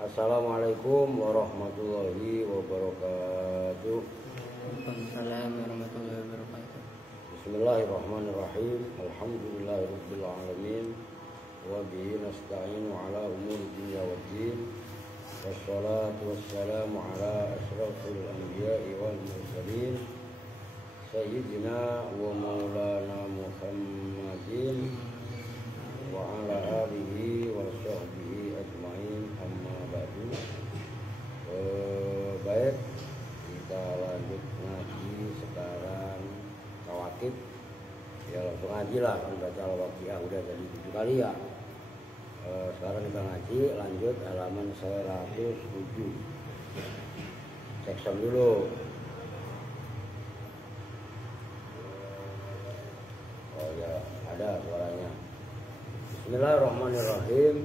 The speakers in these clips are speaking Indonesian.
Assalamualaikum warahmatullahi wabarakatuh. Waalaikumsalam warahmatullahi wabarakatuh. Bismillahirrahmanirrahim. Alhamdulillahirabbil alamin. Wa bihi nasta'inu ala umuri dunya waddin. Wassalatu wassalamu ala asyrafil anbiya'i wal mursalin. Sayyidina wa maulana Muhammadin wa ala alihi wa sahbihi ajma'in, amma ba'du. Baik, kita lanjut ngaji sekarang Kawakib. Ya langsung ngaji lah, kan baca Al-Waqiah udah tadi 7 kali ya. Sekarang kita ngaji lanjut halaman 107. Cek sound dulu. Oh ya, ada suaranya. Bismillahirrahmanirrahim.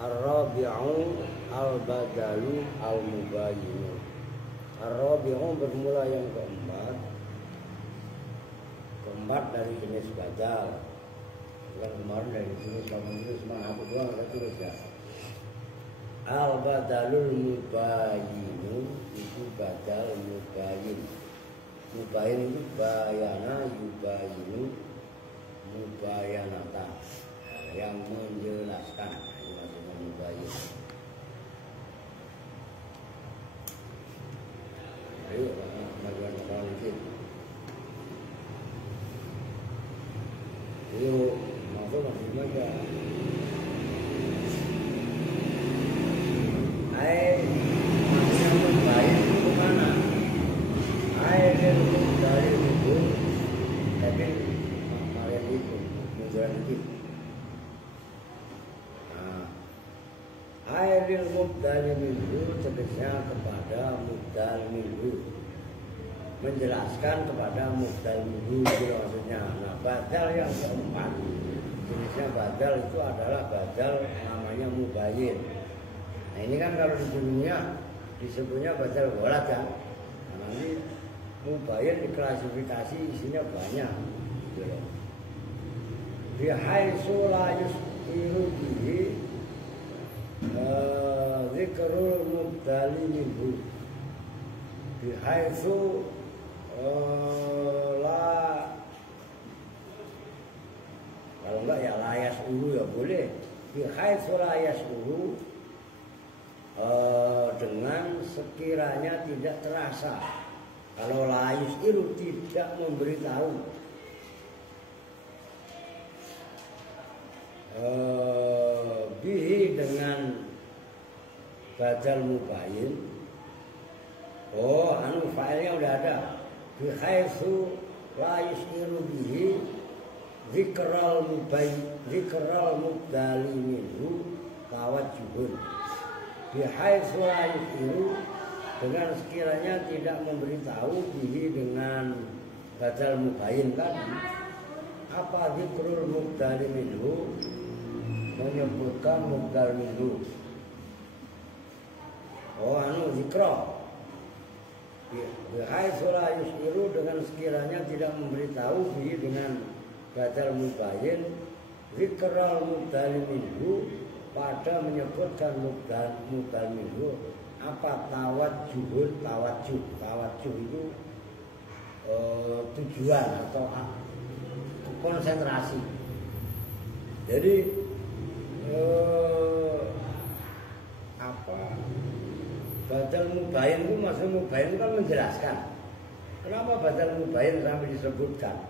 Ar-rabi'u al-badalu al-mubayyinu. Ar-rabi'u bermula yang keempat. Keempat dari jenis badal. Yang kemarin dari jenis lawan jenis mana aku doang ada tulis ya. Al-badalul mubayyinu itu badal mubayyin. Mubayyin itu bayana yubayyinu mubayanata, yang menjelaskan. Ini maksudnya mubayyin. Ayo majuan orang dikit. Yuk masuk aja. Air maksudnya mubayyin itu mana? Air dari itu tapi itu menjelaskan itu. Airil mubdal minhu tegasnya kepada mubdal minhu, menjelaskan kepada mubdal minhu itu maksudnya. Nah, badal yang keempat jenisnya badal itu adalah badal namanya mubayyin. Nah ini kan kalau di dunia disebutnya badal ghalat kan. Nah, nanti mubayyin diklasifikasi isinya banyak. Bihaitsu la yusiru bihi dzikrul mubdali minhu. Bihaitsu la, kalau enggak ya la yasuru ya boleh. Bihaitsu la yasuru, dengan sekiranya tidak terasa. Kalau la yusiru tidak memberitahu. Bihi dengan badal mubayyin. Oh, fa'ilnya udah ada. Bihaitsu la yusiru bihi dzikral mubdali minhu tawajjuhun. Bihaitsu la yusiru, dengan sekiranya tidak memberitahu bihi dengan badal mubayyin tadi. Apa dzikrul mubdali minhu? Menyebutkan mubdal minhu. Oh, zikra. Bihaitsu la yusiru, dengan sekiranya tidak memberitahu bihi dengan badal mubayyin zikral mubdali minhu, pada menyebutkan mubdal minhu. Apa tawajjuhun? Tawajjuh itu tujuan atau konsentrasi. Jadi badal mubayyin itu, maksud mubayyin kan menjelaskan. Kenapa badal mubayyin sampai disebutkan?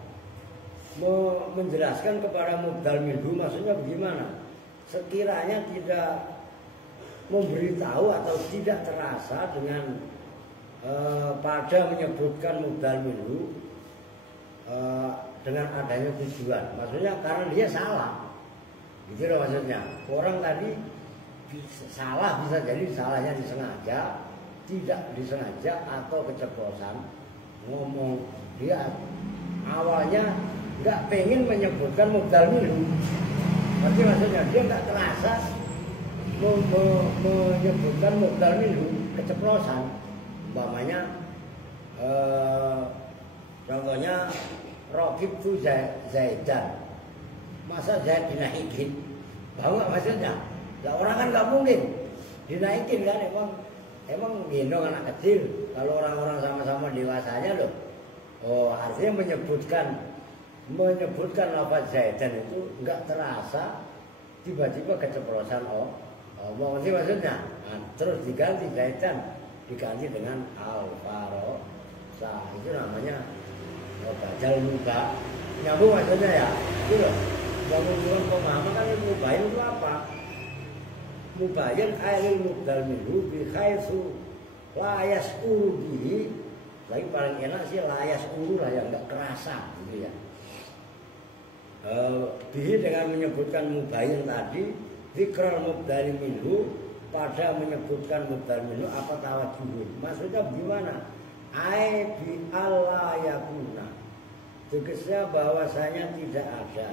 Menjelaskan kepada mubdal minhu, maksudnya bagaimana? Sekiranya tidak memberitahu atau tidak terasa dengan pada menyebutkan mubdal minhu dengan adanya tujuan. Maksudnya karena dia salah. Gitu loh maksudnya. Orang tadi salah, bisa jadi salahnya disengaja, tidak disengaja, atau keceplosan ngomong. Dia awalnya nggak pengen menyebutkan mubdal minhu. Berarti maksudnya dia nggak terasa menyebutkan mubdal minhu, keceplosan. Umpamanya contohnya Rokib tu Zaidan, masa Zaid dinaikin, tahu nggak maksudnya? Lah orang kan nggak mungkin dinaikin kan, emang gendong anak kecil. Kalau orang-orang sama-sama dewasanya loh. Oh, artinya menyebutkan lafaz zaidan itu nggak terasa, tiba-tiba keceplosan mau ngerti maksudnya. Nah, terus diganti zaidan, diganti dengan al-farosa, itu namanya badal muka. Nyambung maksudnya ya, itu loh. Bangun pemahaman kan mubayin itu apa? Mubayin ailil mubdal minhu bi khaitsu la yas'uru bihi. Lagi paling enak sih la yas'uru lah, yang enggak kerasa gitu ya. Bihi dengan menyebutkan mubayin tadi, dzikral mubdal minhu, pada menyebutkan mubdal minhu apa tawajuhun. Maksudnya gimana? Ai bi alla yakuna. Tegasnya bahwasanya tidak ada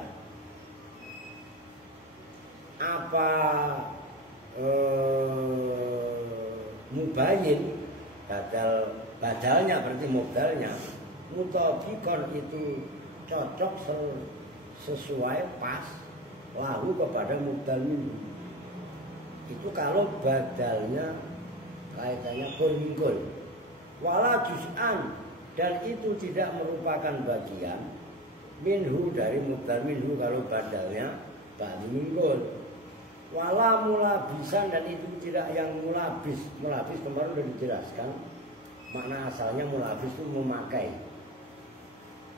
apa mubayin, badalnya berarti mubdalnya, mutabikon itu cocok sesuai pas lahu kepada mubdal minhu. Itu kalau badalnya kaitannya kul mingkul wala juz'an, dan itu tidak merupakan bagian minhu dari mubdal minhu kalau badalnya ba'du mingkul. Wala mulabisan, dan itu tidak yang mulabis. Mulabis kemarin sudah dijelaskan, makna asalnya mulabis itu memakai,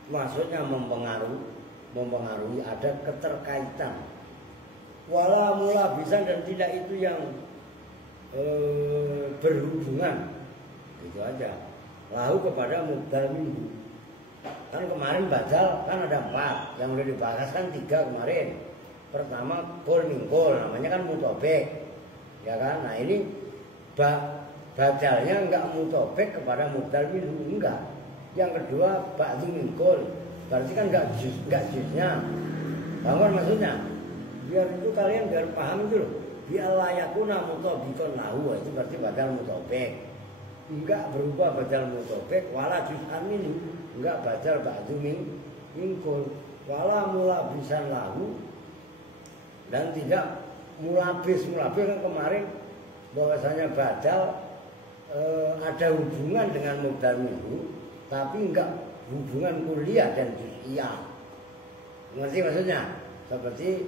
maksudnya mempengaruhi, ada keterkaitan. Wala mulabisan, dan tidak itu yang berhubungan, itu aja lahu kepada mubdal minhu. Kan kemarin badal kan ada 4, yang udah dibahas kan 3 kemarin. Pertama kul mingkul, namanya kan mutobek, ya kan? Nah ini badalnya enggak mutobek kepada mubdal minhu, enggak. Yang kedua ba'du mingkul, berarti kan enggak juznya. Bangun maksudnya? Biar itu kalian biar paham itu loh. Biar layakuna mutobikon lahu, itu berarti badal mutobek. Enggak berubah badal mutobek, wala juz'an minhu, enggak badal ba'du mingkul, wala mulabisan lahu, dan tidak mulabis kan kemarin bahwasanya badal ada hubungan dengan mubdal minhu, tapi enggak hubungan kuliah dan juz'iyah. Ngerti maksudnya? Seperti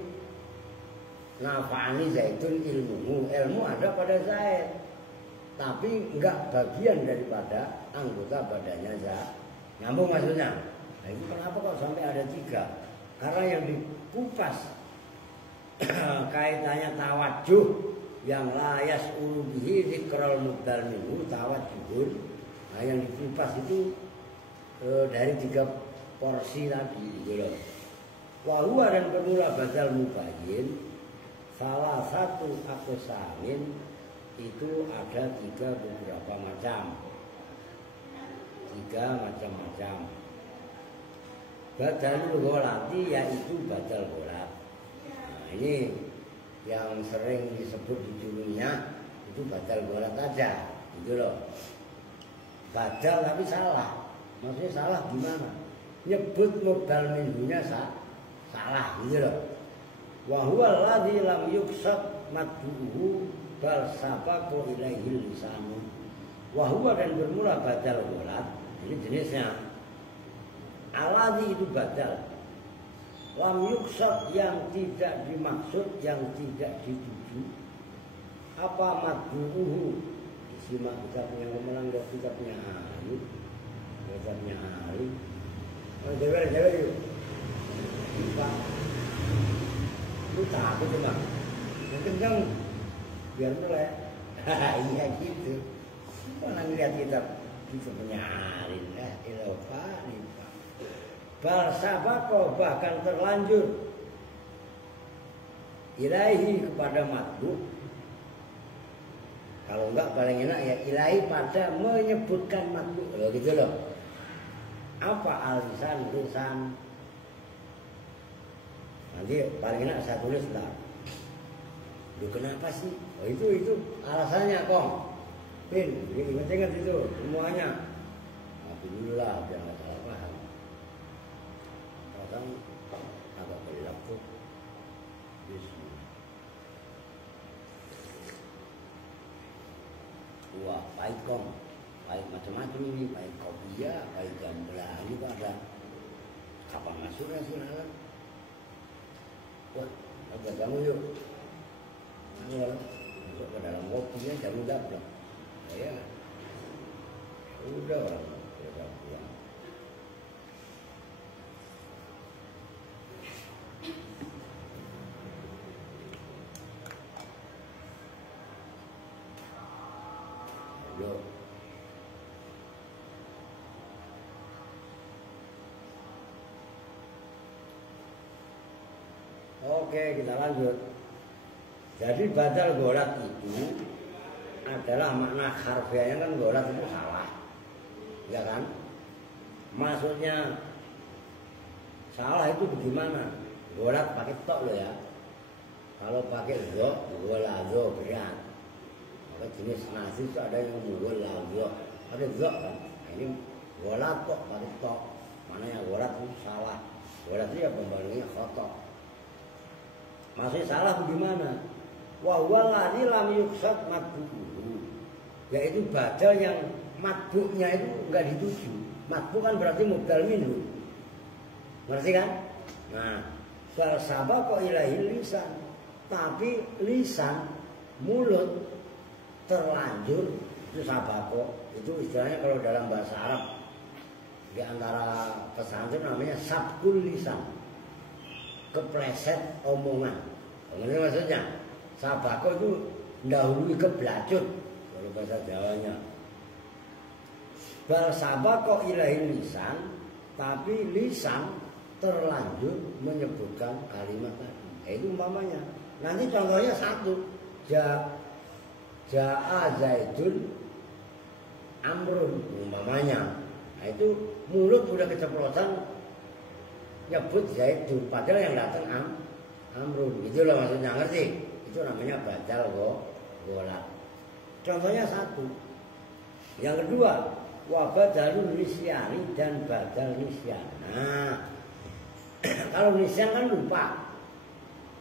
nafa'ani zaitun ilmu ada pada Zaid, tapi enggak bagian daripada anggota badannya Zaid. Nyambung maksudnya? Nah itu kenapa kok sampai ada 3? Karena yang dikupas kaitannya tawajuh, yang layas ulubihi dzikral mubdal minhu tawajuhun. Nah yang dikupas itu dari 3 porsi tadi gitu loh. Wa huwa, dan bermula badal mubayyin salah satu aqsamin, itu ada 3 beberapa macam. 3 macam-macam. Badalul gholati, yaitu badal gholat. Nah ini yang sering disebut di dunia itu badal gholat aja gitu loh. Badal tapi salah. Maksudnya salah gimana? Nyebut mubdal minhunya salah gitu loh. Wa huwa alladzi lam yuksab madhuhu bal sabaqa ilaihi lisanu. Wa huwa, dan bermula badal gholat. Ini jenisnya alladzi, itu badal lam yuksab, yang tidak dimaksud, yang tidak dituju. Apa madhuhu? Disimak kita punya ngomong, kita punya ahli. Kita punya ahli. Oh, dewer yuk. Pak, lu takut tuh bang? Yang kencang biar mulai. Iya gitu. Mana ngeliat kita punya ahli. Elopa nih pak. Balsabako, bahkan terlanjur ilahi kepada madhu. Kalau enggak paling enak ya ilahi pada menyebutkan madhu loh, gitu loh. Apa alisan lisan? Nanti paling enak saya tulis lah. Lu kenapa sih? Oh itu alasannya kong. Pin, ingat itu semuanya. Alhamdulillah, biar nggak salah paham. Kadang agak gelap tuh. Wah, pahit kong, pahit macam-macam ini, pahit kopi ya, pahit gamblang itu ada. Kapan masuknya sih lalat? Wah, ajak kamu yuk. Ayo, masuk ke dalam kopinya jangan dapat. Ya, udah orang udah pulang. Yuk. Oke, kita lanjut. Jadi badal golat itu adalah makna harfiahnya kan golat itu salah, ya kan? Maksudnya salah itu bagaimana? Golat pakai tok loh ya. Kalau pakai zo, golazo berat. Maka jenis nasi itu ada yang golazo, ada zo kan? Nah, ini golat tok pakai tok. Mana yang golat itu salah? Golat itu ya pembaliknya khotok. Maksudnya salah bagaimana? Wa huwa ladzi lam yuqsad matbu'uhu. Yaitu badal yang matbu'nya itu enggak dituju. Matbu' kan berarti mubdal minhu. Ngerti kan? Nah, fal sabaqa ilaihi lisan. Tapi lisan mulut terlanjur itu sabako. Itu istilahnya kalau dalam bahasa Arab di antara pesantren namanya sabkul lisan. Kepleset omongan. Ini maksudnya sabako itu mendahului kebelacut kalau bahasa Jawanya. Bal sabako ilahi lisan, tapi lisan terlanjur menyebutkan kalimat tadi. Itu umpamanya. Nanti contohnya satu, ja'a Zaidun Amrun umpamanya. Nah itu mulut udah keceplosan nyebut Zaidun, padahal yang datang Amrun, gitu loh maksudnya, ngerti? Itu namanya badal golat. Contohnya satu. Yang kedua, wa badalun nisyani dan badal nisyan. Nah, kalau nisyan kan lupa.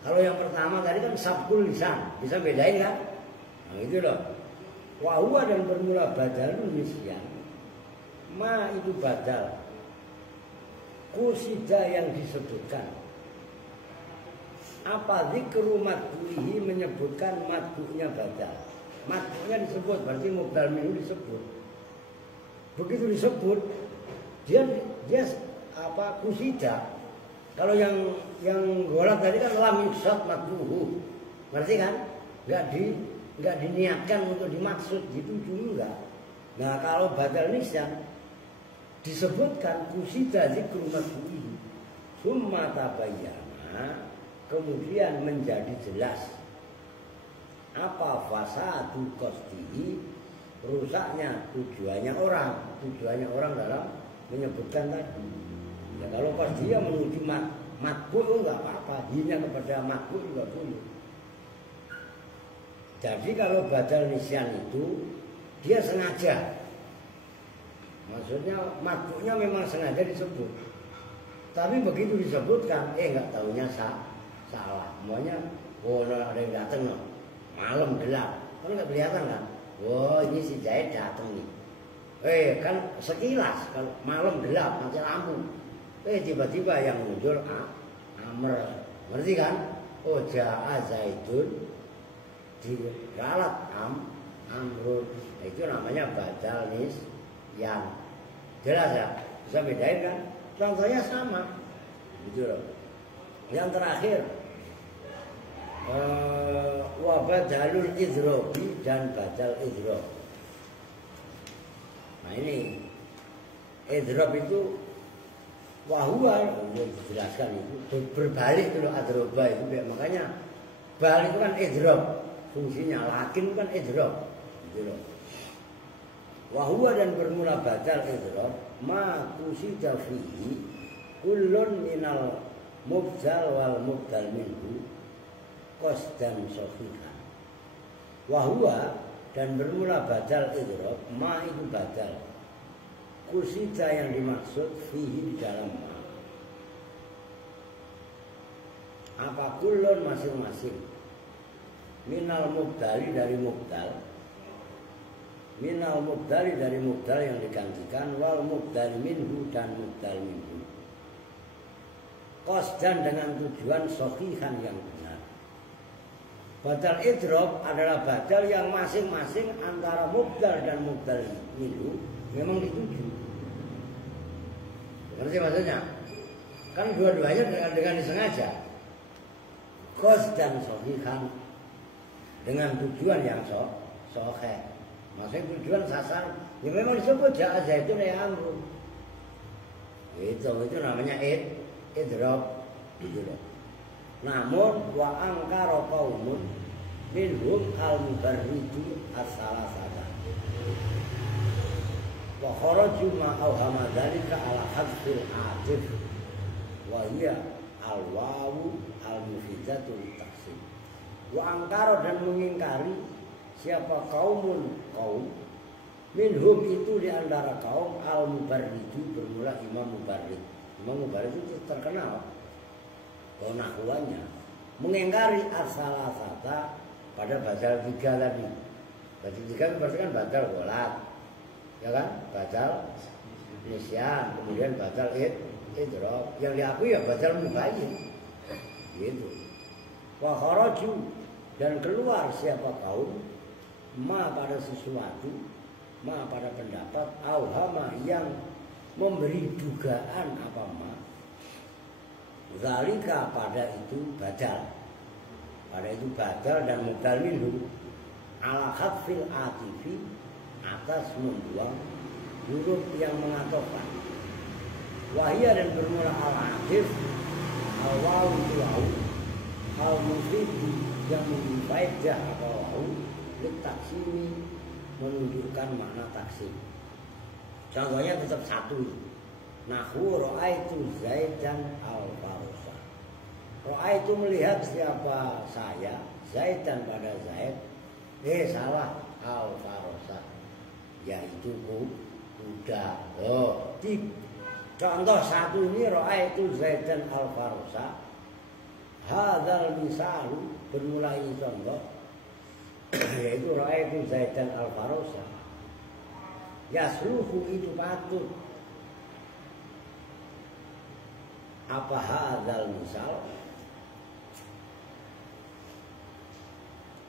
Kalau yang pertama tadi kan sabkul lisan, bisa bedain kan? Nah itu loh. Wa huwa dan bermula badalun nisyan. Ma itu badal kusida yang disebutkan. Apa zikru matbu'ihi menyebutkan matbu'nya badal. Matbu'nya disebut berarti mubdal minhu disebut. Begitu disebut dia apa kusida. Kalau yang golat tadi kan lam yuksad matbu'hu. Ngerti kan? Enggak diniatkan untuk dimaksud dituju enggak. Nah, kalau badal nisyan disebutkan kusida zikru matbu'ihi summa tabayyana, kemudian menjadi jelas apa fasadu qasdihi, rusaknya tujuannya orang dalam menyebutkan tadi. Ya kalau pas dia menuju matbu' enggak apa-apa, hina kepada matbu' juga boleh. Jadi kalau badal nisyan itu dia sengaja. Maksudnya matbu'nya memang sengaja disebut. Tapi begitu disebutkan, enggak taunya salah. Semuanya, oh ada yang datang loh. Malam gelap. Kan enggak kelihatan kan? Oh ini si Zaid datang nih. Kan sekilas kalau malam gelap mati lampu. Tiba-tiba yang muncul Amr. Ngerti kan? Oh ja'a Zaidun diralat Amrun. Nah, itu namanya badal nisyan. Jelas ya? Bisa bedain kan? Contohnya sama. Gitu loh. Yang terakhir wa badalul idrobi dan badal idrob. Nah ini idrob itu wahua dijelaskan itu berbalik itu adroba itu. Makanya balik itu kan idrob fungsinya, lakin kan idrob gitu loh. Wahua dan bermula badal idrob ma kusida fihi kullun minal mubdal wal mubdal minhu qasdan sahihan. Wahua dan bermula badal idrob ma itu badal kusida yang dimaksud fihi di dalam ma. Apa kullun masing-masing minal mubdali dari mubdal minal mubdali dari mubdal yang digantikan, wal mubdal minhu dan mubdal minhu. Qasdan dengan tujuan sahihan yang benar. Badal idrob adalah badal yang masing-masing antara mubdal dan mubdal minhu memang dituju. Ngerti maksudnya? Kan dua-duanya dengan disengaja. Qasdan sahihan dengan tujuan yang sahih. Maksudnya tujuan sasar ya memang disebut ja'a zaitun ya amru. Itu namanya idrob gitu loh. Namun wa angkara qaumun minhum al-mubarridu as-salasata. Wa kharaju ma awhama dzalika ala hadfil atif wa hiya al-wawu al-mufidatu litaksim. Wa angkara dan mengingkari siapa kaum minhum itu di antara kaum al-mubarridu bermula Imam Mubarrid. Imam Mubarrid itu terkenal nahwanya mengingkari as-salasata pada badal 3 tadi. Badal 3 berarti kan badal golat, ya kan? Badal nisyan, kemudian badal idrob. Yang diakui ya badal mubayyin. Gitu. Wa kharaju dan keluar siapa kaum ma pada sesuatu, ma pada pendapat, auhama yang memberi dugaan apa ma, zalika pada itu badal, pada itu badal dan mubdal minhu, ala khafil atifi atas membuang huruf yang mengatofkan, wahia dan bermula al atif, al wawu itu wawu, al mufidu yang memberi faedah apa wawu, taksimi menunjukkan makna taksim. Contohnya tetap satu. Nahwu ra'aitu Zaidan al-Farusa. Ra'aitu melihat siapa saya, Zaidan pada Zaid. Salah, al-Farusa. Yaitu kuda. Contoh satu ini ra'aitu Zaidan al-Farusa. Hadzal misalu bermula ini contoh yaitu ra'aitu Zaidan al-Farusa. Yasluhu itu patut. Apa hadzal misal?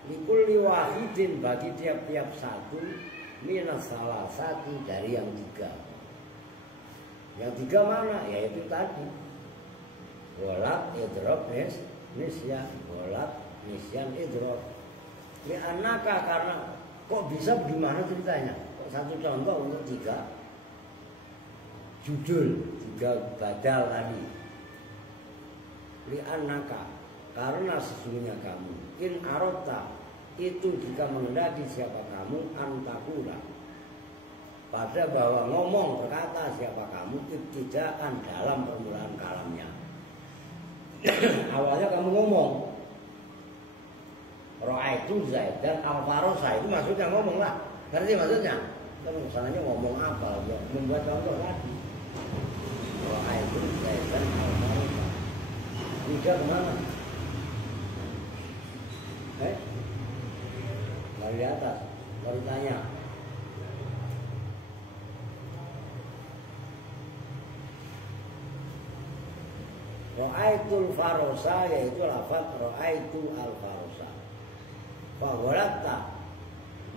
Likulli wahidin bagi tiap-tiap satu minas salasati dari yang 3. Yang 3 mana? Yaitu tadi golat idrob nisyan, golat nisyan idrob. Ini anaka karena kok bisa bagaimana ceritanya? Kok satu contoh untuk 3 judul, 3 badal tadi. Li anaka karena sesungguhnya kamu in arota itu jika mengendaki siapa kamu antakura pada bahwa ngomong berkata siapa kamu ibtidaan dalam permulaan kalamnya. Awalnya kamu ngomong ra'aitu Zaidan al-Farusa, itu maksudnya ngomong lah. Ngerti maksudnya? Kamu misalnya ngomong apa? Ya, membuat contoh tadi. Ra'aitu Zaidan al-Farusa. 3 kemana? Dari atas, baru tanya. Ra'aitul Farusa yaitu lafaz ra'aitu al-Farusa. Fawalatta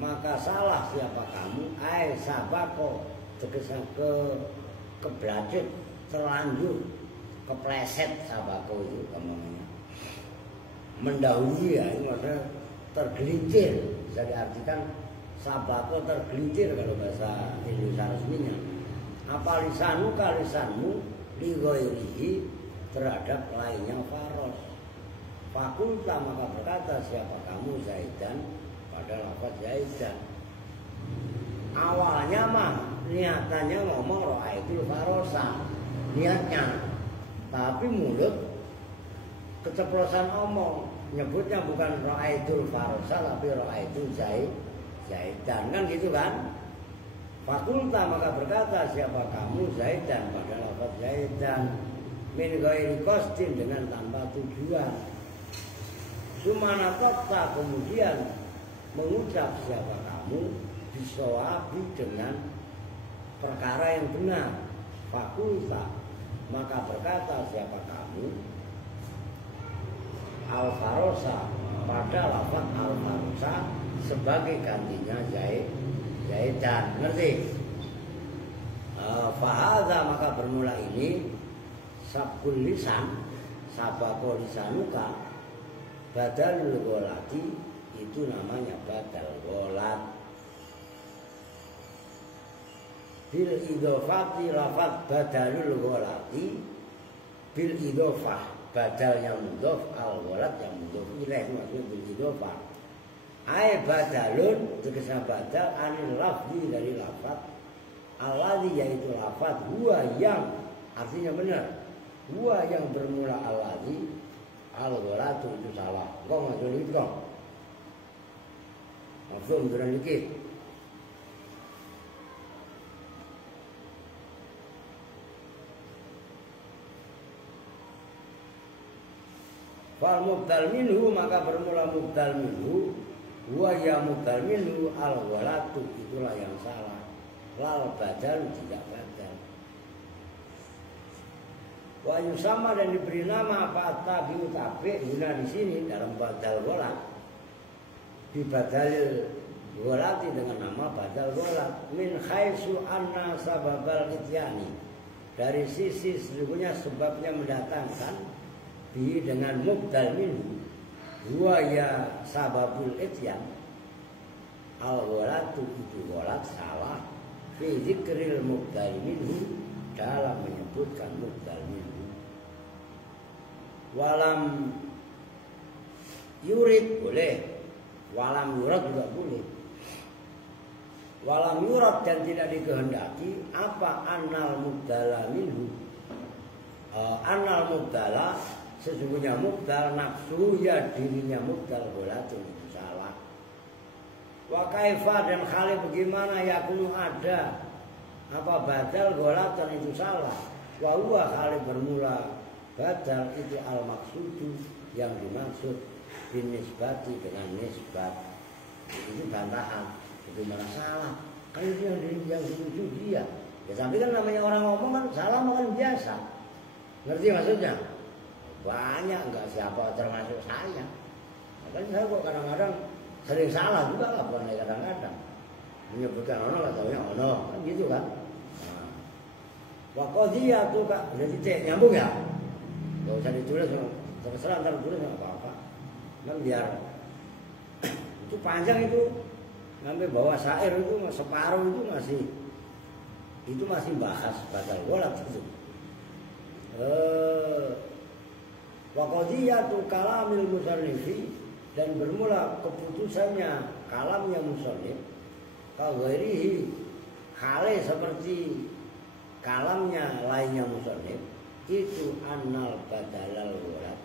maka salah siapa kamu sabako tegesan kebelacut terlanjur kepleset sabako itu namanya mendahului ya, itu maksudnya tergelincir, bisa diartikan sabako tergelincir kalau bahasa Indonesia resminya. Apa lisanmu li ghairihi terhadap lainnya faros. Fakulta maka berkata siapa kamu Zaidan pada lafaz Zaidan. Awalnya mah niatannya ngomong ra'aitul farosa niatnya, tapi mulut keceplosan omong nyebutnya bukan ra'aitul farosa tapi ra'aitul Zaidan kan gitu kan. Fakulta maka berkata siapa kamu Zaidan pada lafaz Zaidan min ghairi qasdin dengan tanpa tujuan. Sumana kota kemudian mengucap siapa kamu bisawabi dengan perkara yang benar. Fakulta, maka berkata siapa kamu al-farosa pada lafaz al-farosa sebagai gantinya zaidan. Ngerti? Fahadha, maka bermula ini sabkul lisan sabako lisanuka badalul golati, itu namanya badal golat. Bil idhofati lafaz badalul golati, bil idhofah badal yang mudhof, al golat yang mudhof ilaih, maksudnya bil idhofah. Ai badalun tegese badal anil lafzi, dari lafaz alladzi, yaitu lafaz huwa yang, artinya benar, huwa yang bermula alladzi, al golatu itu salah. Kok maksud itu kok? Maksud beneran dikit. Fal mubdal minhu, maka bermula mubdal minhu, huwa ya mubdal minhu al golatu, itulah yang salah. Lal badal, tidak badal. Wa yusama, dan diberi nama apa tabi'u tabi' guna di sini dalam badal golat. Di badal golati dengan nama badal golat. Min khaisu anna sababal ityani, dari sisi sesungguhnya sebabnya mendatangkan bi dengan mubdal minhu, huwa ya sababul ityan, al golatu itu golat salah. Fi zikril mubdal minhu, dalam menyebutkan mubdal minhu. Walam yurid boleh, walam yurad juga boleh. Walam yurad, dan tidak dikehendaki apa annal mubdala minhu, annal mubdala sesungguhnya mubdal nafsu, ya dirinya mubdal golatun itu salah. Wa kaifa, dan khali bagaimana yakunu ada apa badal golatan itu salah. Wa huwa, khali bermula badal itu al maksudu, yang dimaksud bin nisbati, dengan nisbat. Itu bantahan, itu malah salah. Kan itu yang dituju dia. Ya tapi kan namanya orang ngomong kan salah kan biasa. Ngerti maksudnya? Banyak, enggak siapa termasuk saya. Makanya saya kok kadang-kadang sering salah juga lah, bukan kadang-kadang menyebutkan ono lah, taunya ono kan gitu kan. Nah, wakodiyah tuh kak udah titik nyambung ya, nggak usah ditulis, terserah ntar tulis nggak apa-apa, kan biar itu panjang itu sampai bawa syair itu separuh itu masih bahas badal golat itu. Wakodiyah tuh kalamil musannifi, dan bermula keputusannya kalamnya musannif, kaghairihi, hale seperti kalamnya lainnya musannif, itu annal badalal golat,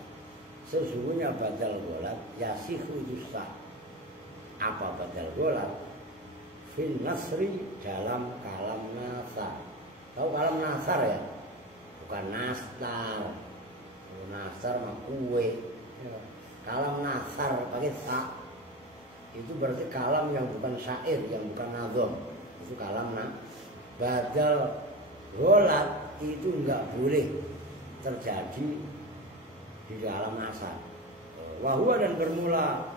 sesungguhnya badal golat yasihu itu sah. Apa badal golat? Fin nasri, dalam kalam nasar. Tahu kalam nasar ya? Bukan nastar. Nasar mah kue. Kalam nasar pakai sa, itu berarti kalam yang bukan syair, yang bukan nazom, itu kalam badal golat itu enggak boleh terjadi di dalam nasar. Wahua, dan bermula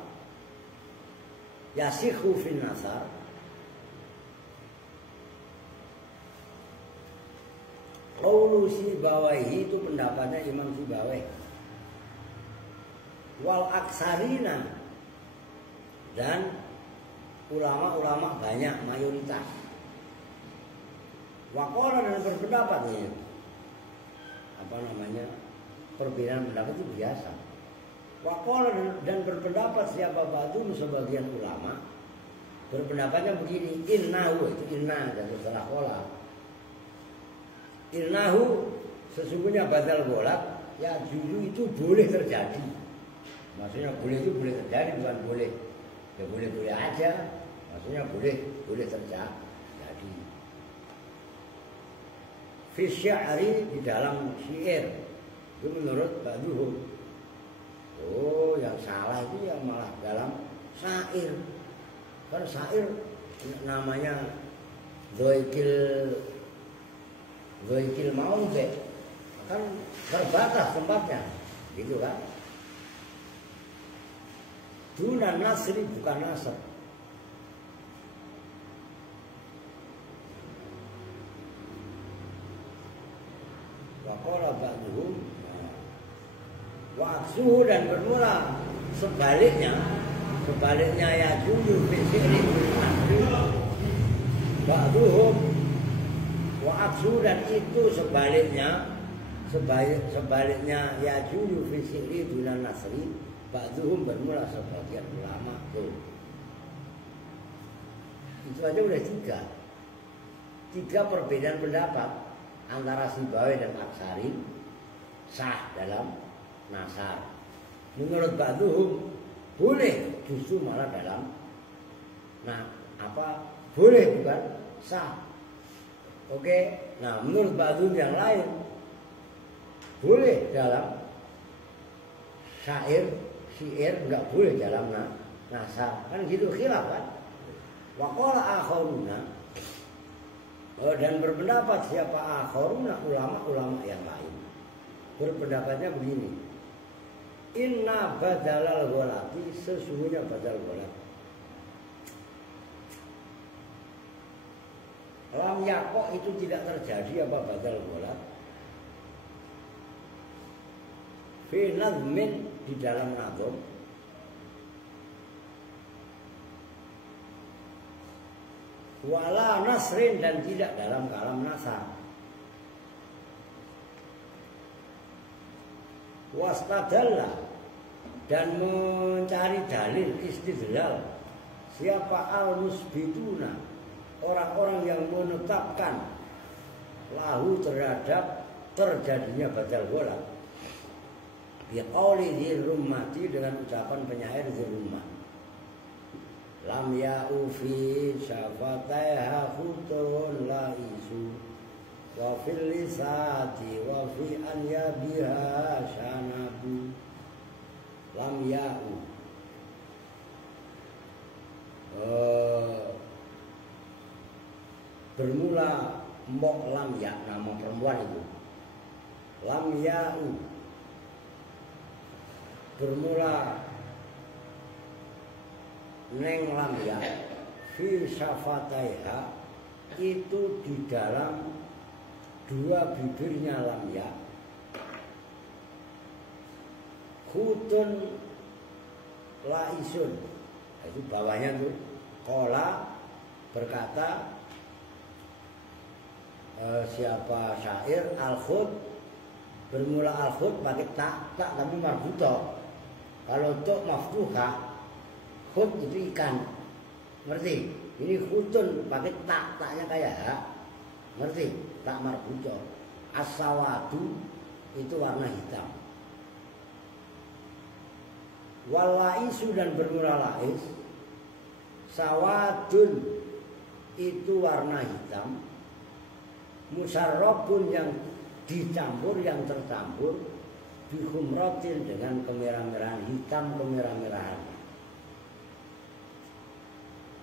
yasikhu fin nasar, qaulu Sibawaihi, itu pendapatnya Imam Sibawai. Wal aksarina, dan ulama-ulama banyak, mayoritas. Waqala, dan berpendapat nih, apa namanya, perbedaan pendapat itu biasa. Waqala, dan berpendapat siapa batu, sebagian ulama berpendapatnya begini, innahu, itu inna dan setelah qala, innahu, sesungguhnya badal golat ya julu itu boleh terjadi. Maksudnya boleh itu boleh terjadi, bukan boleh ya boleh-boleh aja. Maksudnya boleh terjadi. Fi syi'ri, di dalam syair, itu menurut ba'duhum. Oh, yang salah itu yang malah dalam syair. Kan syair namanya Zoikil Maudhe, kan terbatas tempatnya, gitu kan? Dunan nasri bukan nasr. Waqala ba'duhum wa'aksuhu, dan bermula sebaliknya ya julu fi'li nasri ba'duhum wa'aksuhu, dan itu sebaliknya ya julu fi'li dunan nasri ba'duhum, bermula sebagian ulama tuh. Itu aja udah tiga perbedaan pendapat antara Sibawayh dan Aksari sah dalam nasar. Menurut ba'duhum boleh, justru malah dalam boleh bukan sah. Oke. Nah, menurut ba'duhum yang lain boleh dalam syair enggak boleh dalam nasar. Kan gitu, khilaf kan? Waqala akharuna, dan berpendapat siapa akharuna, ulama-ulama yang lain. Berpendapatnya begini. Inna badalal gholati, sesungguhnya badal gholat lam yakok, itu tidak terjadi apa badal gholat fi nazmin, di dalam nazm, wala nasrin, dan tidak dalam kalam nasar. Wastadalla, dan mencari dalil istidlal siapa al-musbituna, orang-orang yang menetapkan lahu, terhadap terjadinya badal gholat, biqauli dzirrummati, dengan ucapan penyair dzirrummah, lam ya'u fi syafataiha khutun la isu wa fil lisati wa fi an yabiha syanabu. Lam ya'u bermula mbok lam ya, nama perempuan itu. Lam ya'u bermula neng lam ya fi syafataiha, itu di dalam dua bibirnya lam ya, khutun laisun, itu bawahnya tuh kola berkata siapa syair, al-khut bermula al-khut pakai tak tapi marbuto. Kalau untuk maftuha, khut itu ikan, ngerti? Ini khutun pakai taknya kayak hak, ngerti? Tak marbuto. As-sawadu itu warna hitam. Walaisu, dan bermula lais, sawadun itu warna hitam, musarrabun yang dicampur, yang tercampur, bihumratin dengan kemerah-merahan, hitam kemerah-merahan.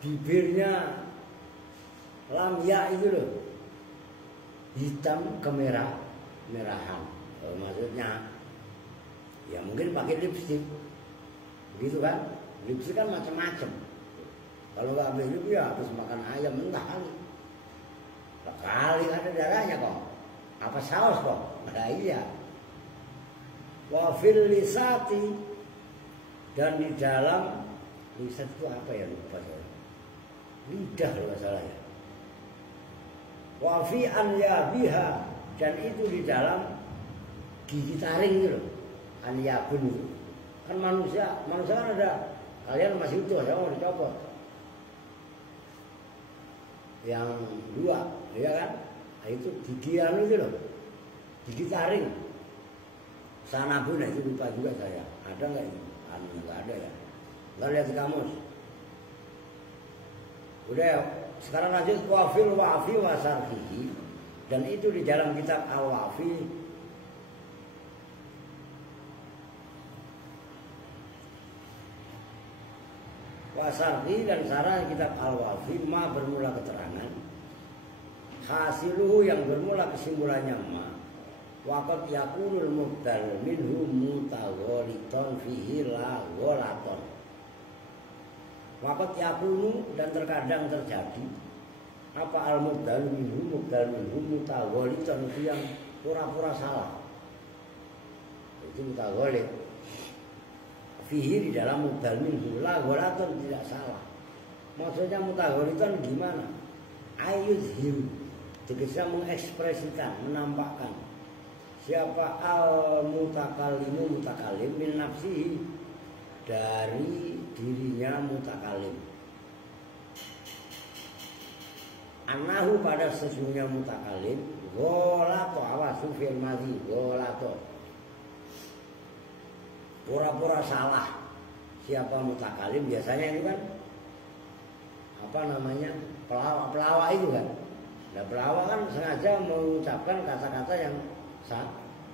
Bibirnya lam ya itu loh, hitam kemerah-merahan. Maksudnya ya mungkin pakai lipstik, begitu kan? Lipstik kan macam-macam. Kalau nggak ambil lipstik ya harus makan ayam mentah kali. Kali ada darahnya kok. Apa saus kok? Nah iya. Wa fil lisati, dan di dalam lisat itu apa ya, lupa saya. Lidah kalau nggak salah ya. Wa fi an yabiha, dan itu di dalam gigi taring itu loh. An yabun itu. Kan manusia kan ada, kalian masih utuh, saya mau dicopot. Yang dua, ya kan? Nah, itu gigi anu itu loh, gigi taring. Sanabun, itu lupa juga saya. Ada nggak itu? Anu nggak ada ya. Nggak lihat di kamus. Udah ya. Sekarang lanjut wafil wafi wasarhihi, dan itu di dalam kitab al-wafi. Wasardi dan sarah kitab Al-Wafi ma bermula keterangan hasiluhu yang bermula kesimpulannya ma waqad yakunul mubdal minhu mutaghaliton fihi la ghalaton. Waqad yakunu dan terkadang terjadi apa al-mubdal minhu mutaghaliton itu yang pura-pura salah. Itu mutaghalit. Fihi di dalam mubdal minhu la ghalaton tidak salah. Maksudnya mutaghaliton gimana? Ayuzhiru tegese mengekspresikan, menampakkan siapa al-mutakallimu mutakalim min nafsihi dari dirinya mutakalim. Anahu pada sesungguhnya mutakalim golato awasu fil madhi golato pura-pura salah. Siapa mutakalim biasanya itu kan apa namanya pelawak itu kan. Nah pelawak kan sengaja mengucapkan kata-kata yang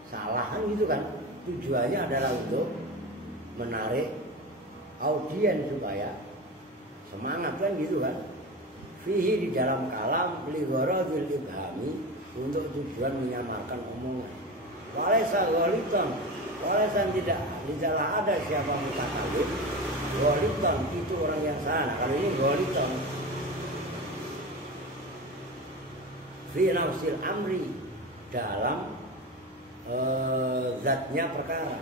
salah kan gitu kan. Tujuannya adalah untuk menarik audiens supaya semangat kan gitu kan. Fihi di dalam kalam li gharadil ibhami untuk tujuan menyamarkan omongan. Walaysa ghalitan, walaysa tidaklah ada siapa mutakalim. Ghalitan itu orang yang salah. Kalau ini ghalitan fi nafsil amri dalam zatnya perkara.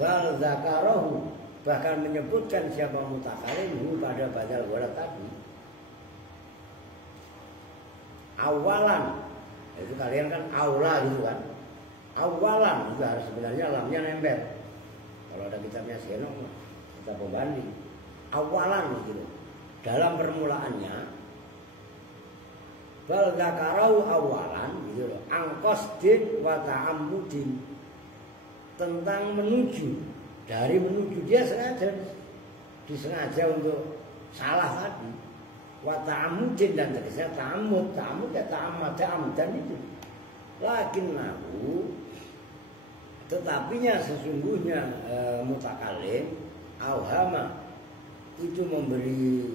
Bal zakarahu bahkan menyebutkan siapa mutakalim pada badal ghalat tadi. Awalan itu kalian kan aula gitu kan. Awalan itu harus sebenarnya lamnya nempel. Kalau ada kitabnya Senok kita pembanding. Awalan gitu. Dalam permulaannya bal zakarau awalan gitu loh. Angqasdin wa ta'ammudin tentang menuju. Dari menuju dia disengaja untuk salah tadi. Wa ta'ammudin dan tegasnya ta'ammud ya ta'ammud dan itu. Lakinnahu tetapinya sesungguhnya mutakalim auhama itu memberi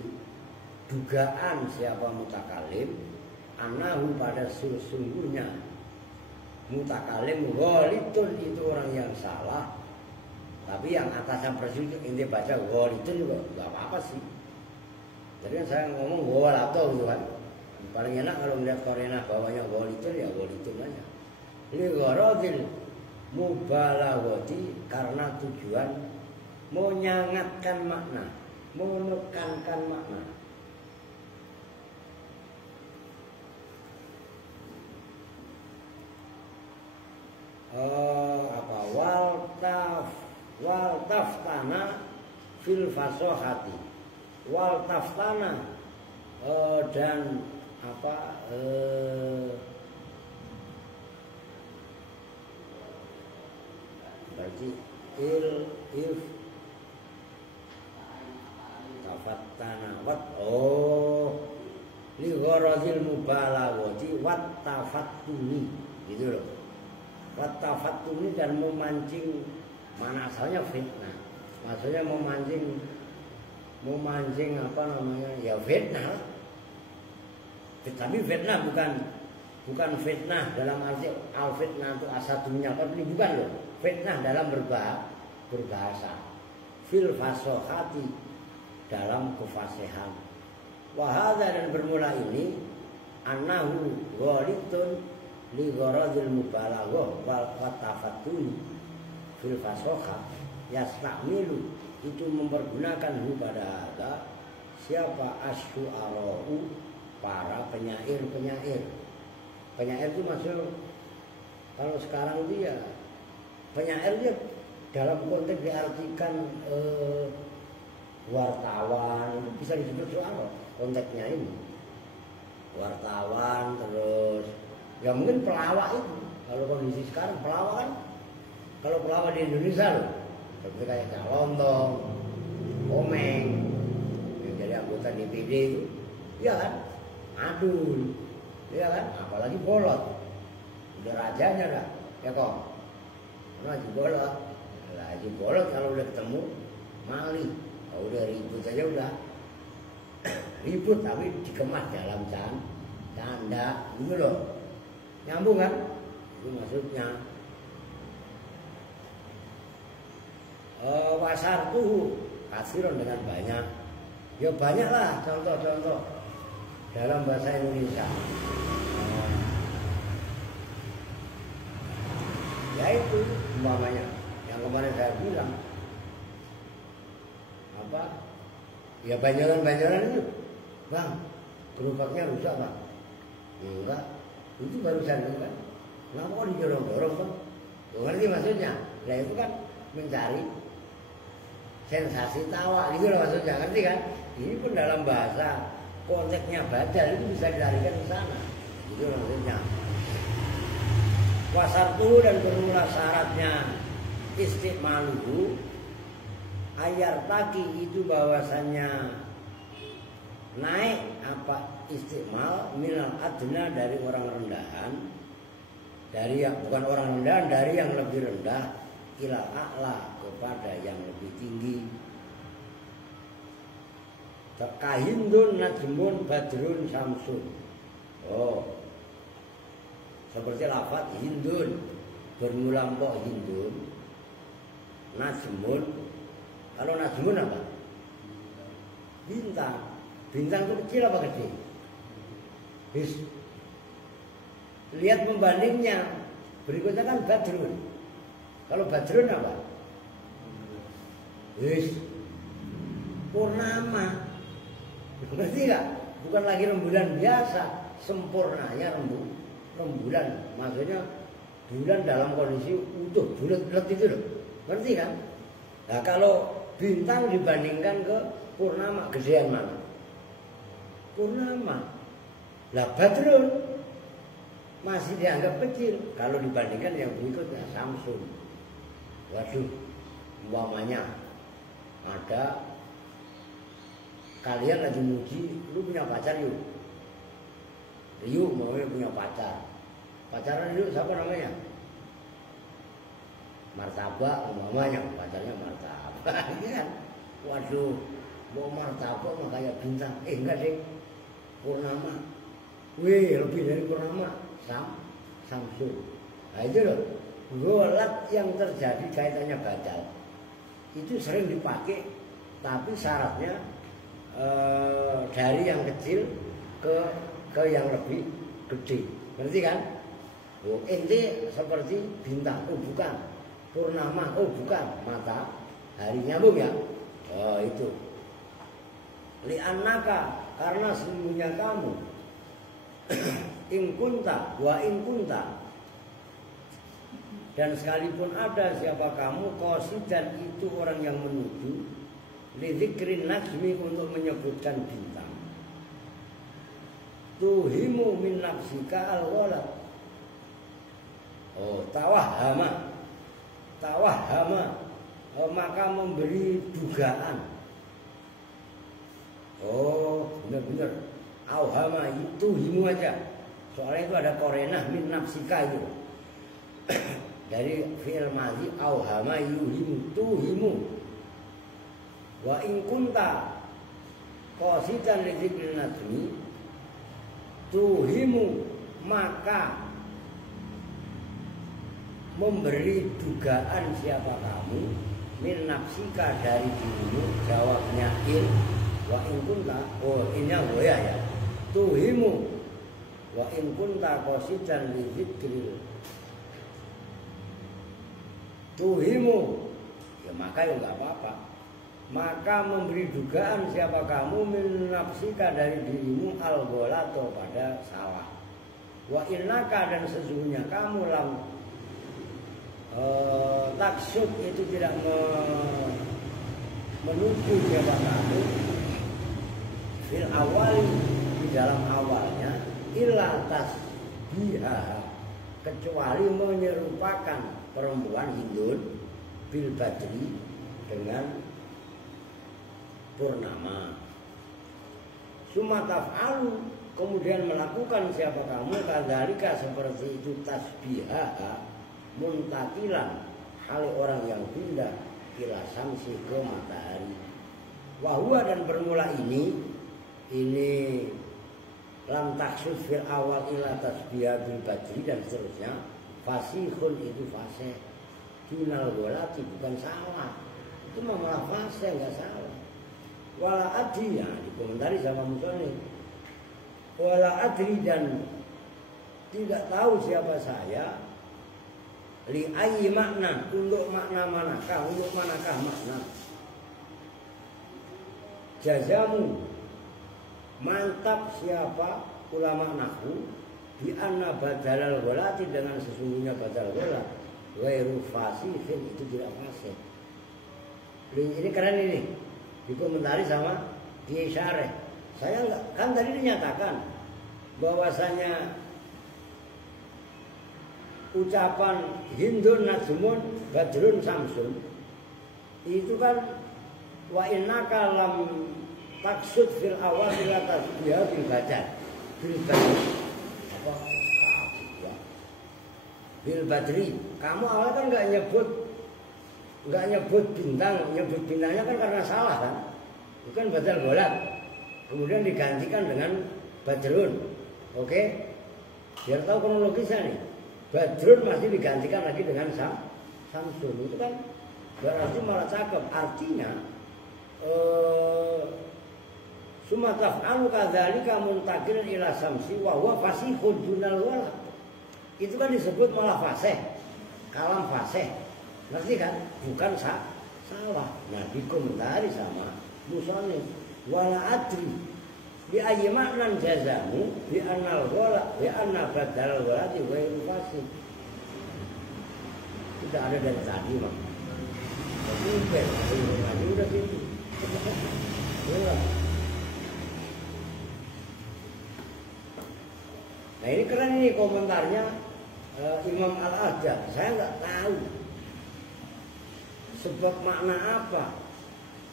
dugaan siapa mutakalim anahu pada sesungguhnya mutakalim gholitun itu orang yang salah. Tapi yang atasnya persis ini baca gholitun juga nggak apa-apa sih. Jadi kan saya ngomong ghalato gitu kan. Paling enak kalau melihat Korena bawahnya gholitun ya gholitun aja. Ini gharadil mubalaghati karena tujuan menyangatkan makna, menekankan makna. Wal taftana fil fasohati wal taftana dan apa berarti if tafattana wat li gharadil mubalaghati wat tafattuni gitu loh. Wat tafattuni dan memancing, mana asalnya fitnah. Maksudnya memancing apa namanya? Ya fitnah. Tapi fitnah bukan fitnah dalam arti al fitnah itu asadunya ini bukan loh. Fitnah dalam berbahasa. Fil fasohati dalam kefasihan. Wahada dan bermula ini annahu gholitun li gharadil mubalaghah wal tafattun fil fasohah yastamilu itu mempergunakan pada ada siapa asyu'ara'u para penyair itu maksud kalau sekarang dia penyair dia dalam konteks diartikan wartawan itu bisa disebut soal konteksnya ini wartawan terus ya mungkin pelawak itu kalau kondisi sekarang pelawak kan kalau pelawak di Indonesia loh seperti kayak Calontong, Komeng yang jadi anggota DPD itu ya kan adul ya kan apalagi bolot udah rajanya dah ya kok lagi bolot Lah Haji Bolot kalau udah ketemu mali, kalau udah ribut aja udah ribut tapi dikemas dalam canda gitu loh. Nyambung kan? Itu maksudnya. Wasar tuh kasiron dengan banyak. Ya banyak lah contoh-contoh dalam bahasa Indonesia. Ya itu umpamanya yang kemarin saya bilang apa? Ya banjaran itu, bang, gerobaknya rusak bang. Enggak, itu barusan itu kan. Kenapa kok didorong-dorong bang? Ngerti maksudnya? Nah itu kan mencari sensasi tawa gitu loh maksudnya, ngerti kan? Ini pun dalam bahasa konteksnya badal itu bisa dilarikan ke sana, gitu maksudnya. Wasartu dan bermula syaratnya istiqmaluhu ayar taki itu bahwasannya naik apa istiqmal minal adna dari orang rendahan, dari yang bukan orang rendahan, dari yang lebih rendah ilal a'la kepada yang lebih tinggi. Kahindun najmun badrun samsun. Oh, seperti lafaz hindun bermula mpok hindun, najmun. Kalau najmun apa? Bintang. Bintang itu kecil apa gede? Lihat pembandingnya. Berikutnya kan badrun. Kalau badrun apa? Purnama. Ngerti nggak? Bukan lagi rembulan biasa, sempurnanya rembulan. Maksudnya bulan dalam kondisi utuh, bulat-bulat itu loh. Ngerti kan? Nah kalau bintang dibandingkan ke purnama, gedean mana? Purnama. Lah badrun masih dianggap kecil kalau dibandingkan yang berikutnya Samsun. Waduh, umpamanya ada kalian lagi muji, lu punya pacar yuk. Yuk mau punya pacar. Pacaran yuk siapa namanya? Martabak umpamanya, pacarnya martabak. Ini kan, waduh, mau martabak mah kayak bintang. Enggak deh, purnama. Wih, lebih dari purnama. Samsun. Nah itu loh, golat yang terjadi kaitannya badal itu sering dipakai, tapi syaratnya dari yang kecil ke yang lebih gede. Ngerti kan? Oh, ente seperti bintang, oh bukan. Purnama, oh bukan. Mata hari nyambung ya. Oh itu. Li'annaka, karena sesungguhnya kamu ingkunta wa ingkunta, dan sekalipun ada siapa kamu qasidan itu orang yang menuju lidzikrin najmi untuk menyebutkan bintang, tuhimu min nafsika al-ghalab. Oh, tawahhama maka memberi dugaan. Oh, benar-benar auhama itu himu aja. Soalnya itu ada korenah min nafsika itu. Dari fi'il madhi auhama yuhimu tuhimu. Wa in kunta qasidan li dzikrin najmi tuhimu, maka memberi dugaan siapa kamu min nafsika dari dirimu. Jawabnya in. Wa in kunta, oh innya goya ya. Tuhimu wa in kunta qasidan li dzikril tuhimu, ya maka ya enggak apa-apa. Maka memberi dugaan siapa kamu min nafsika dari dirimu al-ghalata pada salah. Wa innaka, dan sesungguhnya kamu lam taksud itu tidak menuju siapa kamu fil awali, di dalam awalnya illa tasbiha, kecuali menyerupakan perempuan hindun bil badri dengan purnama. Summa taf'alu, kemudian melakukan siapa kamu kadzalika seperti itu tasbiha muntakilan oleh orang yang pindah ila samsi ke matahari. Wahwa dan bermula ini lam taksud fil awal ila tasbih bil badri dan seterusnya. Fasihun itu fase dunal golati bukan salah, itu malah fase nggak salah. Wala adri ya dikomentari sama musonif. Wala adri dan tidak tahu siapa saya li ayyi makna untuk makna manakah makna jazamu mantap siapa ulama nahwu bi anna badalal ghalati dengan sesungguhnya badal ghalat ghairu fasihin itu tidak fasih. Ini keren ini dikomentari sama di syarah. Saya enggak kan tadi dinyatakan bahwasanya ucapan Hindun Najmun Badrun Samsun itu kan wa innaka lam taksud fil awal ila tasbih bil badal apa bil badri. Kamu awal kan nggak nyebut bintang, nyebut bintangnya kan karena salah kan, bukan badal golat, kemudian digantikan dengan badrun. Oke, biar tahu kronologisnya nih. Badrun masih digantikan lagi dengan Samsun. Itu kan berarti malah cakep. Artinya sumataf'alu kadzalika muntakilan ila samsi wa huwa fasihun dunal wala. Itu kan disebut malah fasih. Kalam fasih. Ngerti kan? Bukan salah. Nah, dikomentari sama musonif wala adri bi ayyi maknan jazamu bi annal ghala bi anna badal ghalati wa fasih. Tidak ada dari tadi mah. Jadi ini udah gitu. Nah ini keren ini komentarnya Imam Al-Adab. Saya nggak tahu sebab makna apa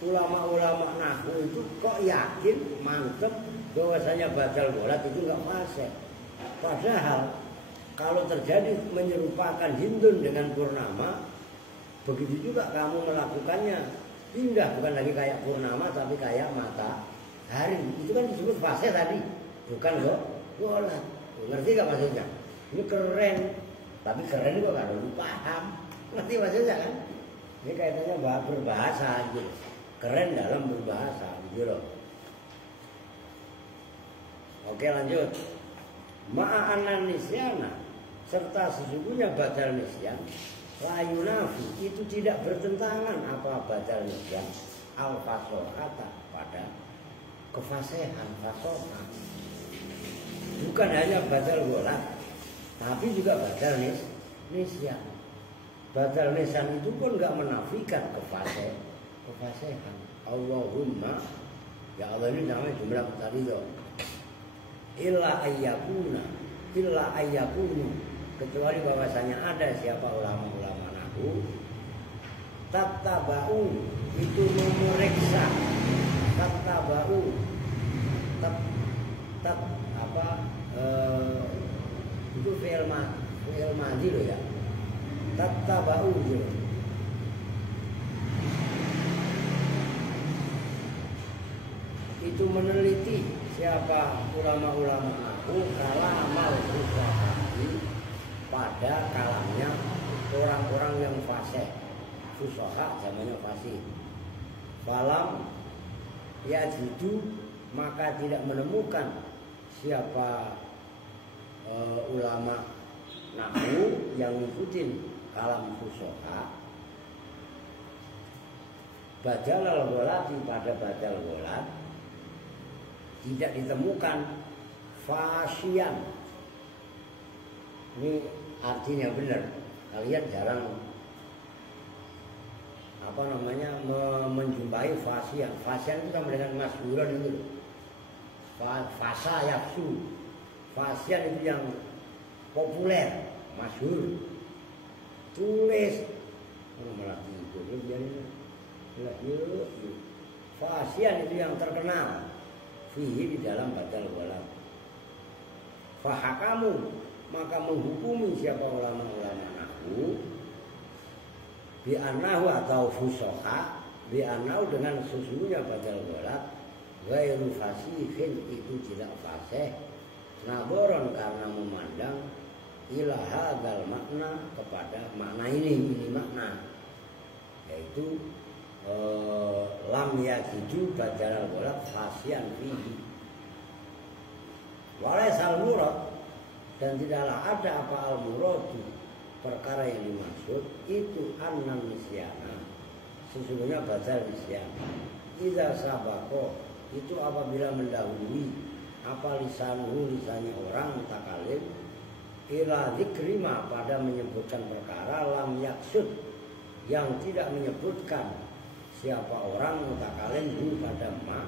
ulama-ulama nahwu itu kok yakin mantep bahwasanya badal ghalat itu nggak fasih. Padahal kalau terjadi menyerupakan Hindun dengan purnama, begitu juga kamu melakukannya pindah, bukan lagi kayak purnama tapi kayak matahari. Itu kan disebut fase tadi, bukan ghalat. Ngerti gak maksudnya? Ini keren, tapi keren kok kalau lu paham. Ngerti maksudnya kan? Ini kaitannya berbahasa gitu. Keren dalam berbahasa gitu loh. Oke lanjut. Ma'anan nisyana serta sesungguhnya badal nisyan la yunafi itu tidak bertentangan apa badal nisyan al fasohata pada kefasihan fasohah. Bukan hanya badal ghalat tapi juga badal nisyan. Badal nisyan itu pun enggak menafikan kefasihan. Allahumma ya Allah ini namanya jumlah tadi tuh. Illa ayyakunu kecuali bahwasanya ada siapa ulama-ulama nahwu tattaba'u itu memeriksa tattaba'u itu fi'il madhi loh ya, tattaba'u gitu. Itu meneliti siapa ulama-ulama nahwu kalamal fuqaha'i pada kalamnya orang-orang yang fasih. Fuqaha zamannya fasih. Falam yajidu maka tidak menemukan siapa ulama nahwu yang ngikutin kalam fuqaha badal ghalati pada badal ghalat tidak ditemukan fasyian. Ini artinya benar. Kalian jarang menjumpai fasyian. Fasyian itu sama dengan masyhuran itu. Fasa yaksu. Fasyian itu yang populer, masyhur. Tulis. Malah tidur biarin. Fasyian itu yang terkenal. Fihi di dalam badal ghalat. Fahakamu maka menghukumi siapa ulama-ulama nahwu bi'annahu atau fusoha, bi'annahu dengan sesungguhnya badal golat, ghairu fasihin itu tidak fasih, naboron karena memandang ilaha gal makna kepada makna ini makna, yaitu lam yajidu badal golat fasian fihi, walaisal murad, dan tidaklah ada apa al muradu perkara yang dimaksud itu annan nisyana, sesungguhnya badal nisyana idza sabaqo itu apabila mendahului apa lisannya orang mutakalim ila dzikrima pada menyebutkan perkara lam yaksud yang tidak menyebutkan siapa orang mutakalim pada ma,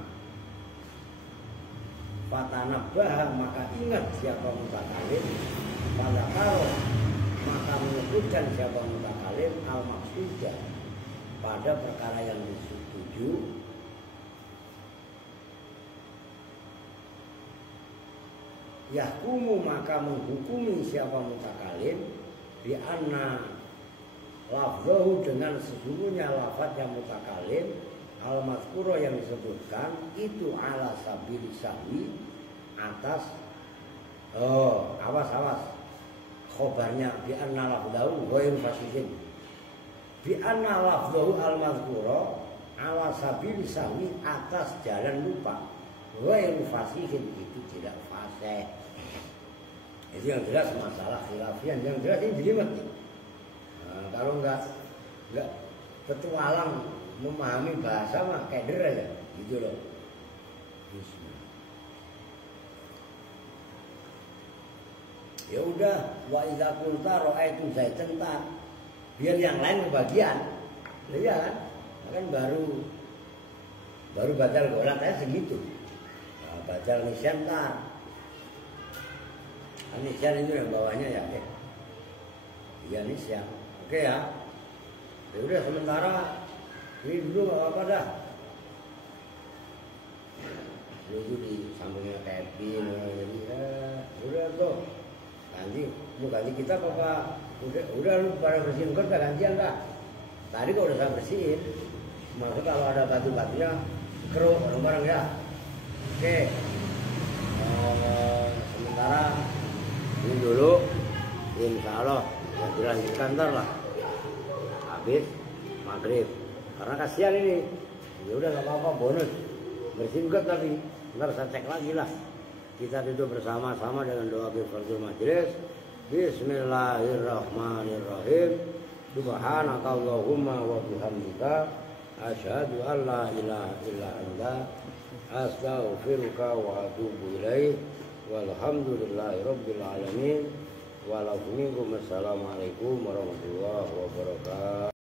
fatanabbaha maka ingat siapa mutakalim, pada karo maka menyebutkan siapa mutakalim al maksudah pada perkara yang disetuju, yahkumu maka menghukumi siapa mutakalim bi anna lafzahu dengan sesungguhnya lafaznya mutakalim al mazkura yang disebutkan itu ala sabili sahwi atas awas khobarnya bi anna lafzahu ghairu fasihin, bi anna lafzahu al mazkura ala sabili sahwi atas jalan lupa, ghairu fasihin itu tidak fasih. Itu yang jelas masalah khilafian, yang jelas ini jelimet. Nah, kalau enggak petualang memahami bahasa mah kayak dera ya, gitu loh. Ya udah, wa idza qulta ra'aitu zaitan ta, biar yang lain kebagian. Iya kan? Kan baru batal golat aja segitu. Nah, batal nisyan tar. Nisyan itu yang bawahnya ya, iya nisyan. Oke ya. Ya udah sementara ini dulu nggak apa-apa dah. Dulu di sampingnya Kevin, jadi ya udah tuh. Mau ganti kita apa? Udah lu pada bersihin gue udah gantian dah. Tadi kok udah saya bersihin. Maksud kalau ada batu-batunya keruk bareng-bareng ya. Oke. Sementara ini dulu, insya Allah ya dilanjutkan ntar lah. Habis maghrib. Karena kasihan ini. Ya udah nggak apa-apa bonus. Bersihin gue tapi ntar saya cek lagi lah. Kita duduk bersama-sama dengan doa kifaratul majelis. Bismillahirrahmanirrahim. Subhanaka Allahumma wa bihamdika asyhadu an la ilaha illa anta astaghfiruka wa atubu ilaik. Walhamdulillahi rabbil alamin. Assalamualaikum warahmatullahi wabarakatuh.